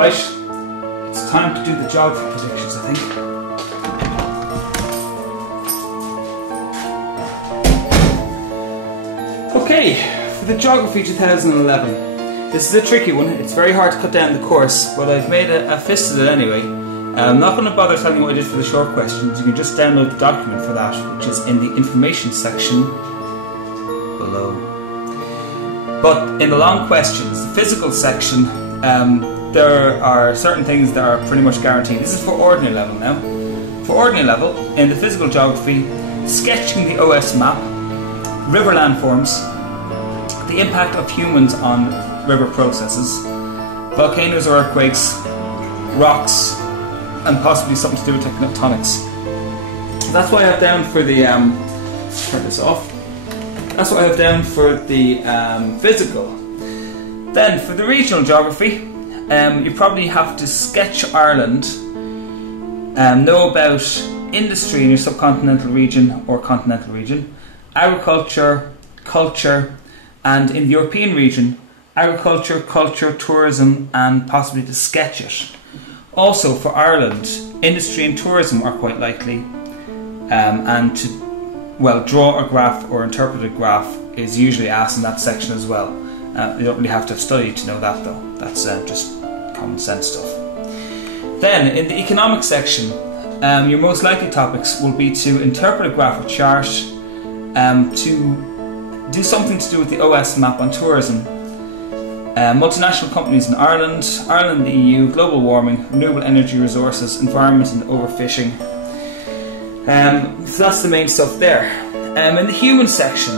Right, it's time to do the geography predictions, I think. Okay, for the Geography 2011. This is a tricky one. It's very hard to cut down the course, but I've made a fist of it anyway. I'm not going to bother telling you what I did for the short questions. You can just download the document for that, which is in the information section below. But in the long questions, the physical section, there are certain things that are pretty much guaranteed. This is for ordinary level now. For ordinary level, in the physical geography, sketching the OS map, river landforms, the impact of humans on river processes, volcanoes or earthquakes, rocks, and possibly something to do with tectonics. That's what I have down for the, turn this off. That's what I have down for the physical. Then for the regional geography, you probably have to sketch Ireland, know about industry in your subcontinental region or continental region, agriculture, culture, and in the European region, agriculture, culture, tourism, and possibly to sketch it. Also for Ireland, industry and tourism are quite likely, and to, well, draw a graph or interpret a graph is usually asked in that section as well. You don't really have to have studied to know that though, that's just common sense stuff. Then in the economic section, your most likely topics will be to interpret a graph or chart, to do something to do with the OS map on tourism, multinational companies in Ireland, Ireland and the EU, global warming, renewable energy resources, environment and overfishing. So that's the main stuff there. In the human section,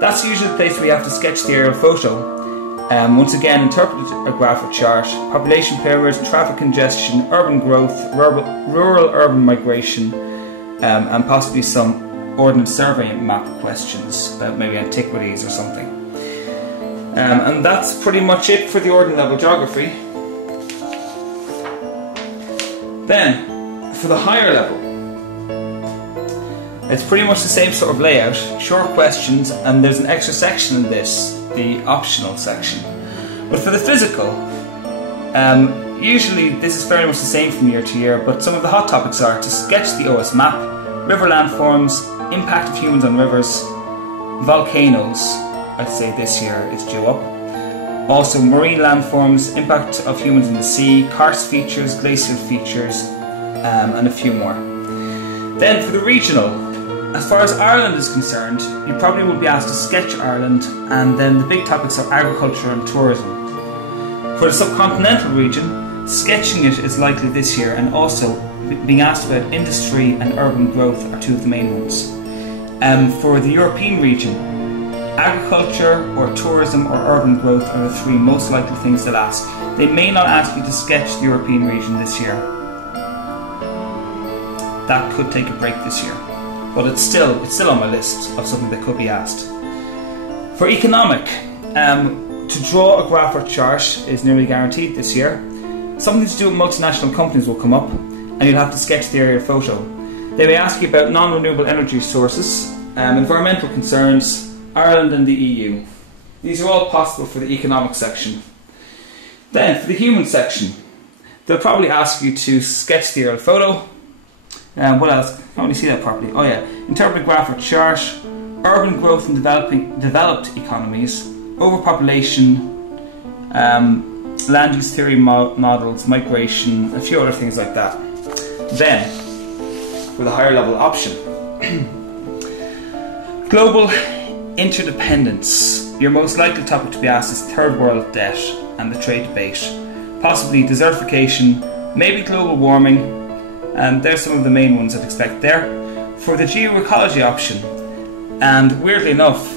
that's usually the place where you have to sketch the aerial photo. Once again, interpret a graph or chart, population pyramids, traffic congestion, urban growth, rural-urban migration, and possibly some Ordnance Survey map questions about maybe antiquities or something. And that's pretty much it for the ordinary level geography. Then, for the higher level, it's pretty much the same sort of layout, short questions, and there's an extra section in this, the optional section. But for the physical, usually this is very much the same from year to year, but some of the hot topics are to sketch the OS map, river landforms, impact of humans on rivers, volcanoes, I'd say this year is due up. Also marine landforms, impact of humans in the sea, karst features, glacial features, and a few more. Then for the regional, as far as Ireland is concerned, you probably will be asked to sketch Ireland, and then the big topics are agriculture and tourism. For the subcontinental region, sketching it is likely this year, and also being asked about industry and urban growth are two of the main ones. For the European region, agriculture or tourism or urban growth are the three most likely things they'll ask. They may not ask you to sketch the European region this year. That could take a break this year, but it's still on my list of something that could be asked. For economic, to draw a graph or chart is nearly guaranteed this year. Something to do with multinational companies will come up, and you'll have to sketch the aerial photo. They may ask you about non-renewable energy sources, environmental concerns, Ireland and the EU. These are all possible for the economic section. Then for the human section, they'll probably ask you to sketch the aerial photo. What else? I can't really see that properly. Oh yeah, interpret a graph or chart, urban growth in developed economies, overpopulation, land use theory models, migration, a few other things like that. Then, for the higher level option, global interdependence. Your most likely topic to be asked is third world debt and the trade debate, possibly desertification, maybe global warming, and there's some of the main ones I'd expect there. For the geoecology option, and weirdly enough,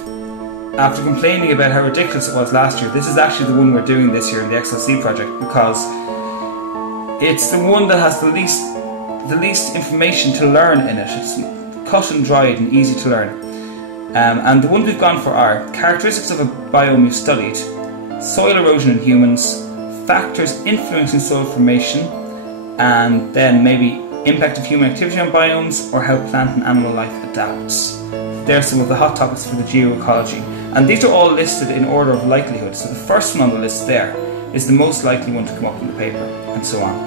after complaining about how ridiculous it was last year, this is actually the one we're doing this year in the XLc project, because it's the one that has the least information to learn in it. It's cut and dried and easy to learn. And the ones we've gone for are characteristics of a biome you studied, soil erosion in humans, factors influencing soil formation, and then maybe impact of human activity on biomes, or how plant and animal life adapts. There's some of the hot topics for the geoecology, and these are all listed in order of likelihood. So the first one on the list there is the most likely one to come up in the paper, and so on.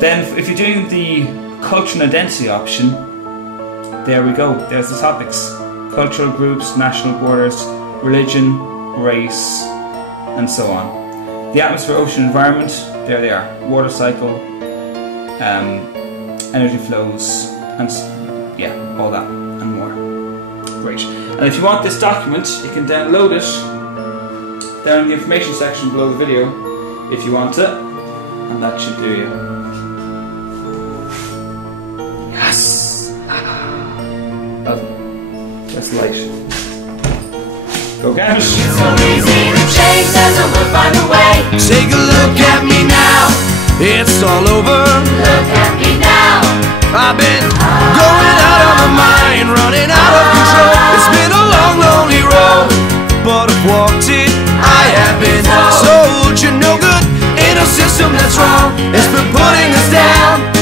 Then if you're doing the culture and identity option, there we go, there's the topics. Cultural groups, national borders, religion, race, and so on. The atmosphere, ocean, environment, there they are. Water cycle, energy flows, and yeah, all that and more. Great. And if you want this document, you can download it down in the information section below the video if you want it, and that should do you. Yes! That's light. Go get it! It's so easy to change, and we'll find a way. Take a look at me now, it's all over. Look at me now. I've been going out of my mind, running out of control. It's been a long, lonely road, but I've walked it. I have been told you're no good in a system that's wrong. It's been putting us down.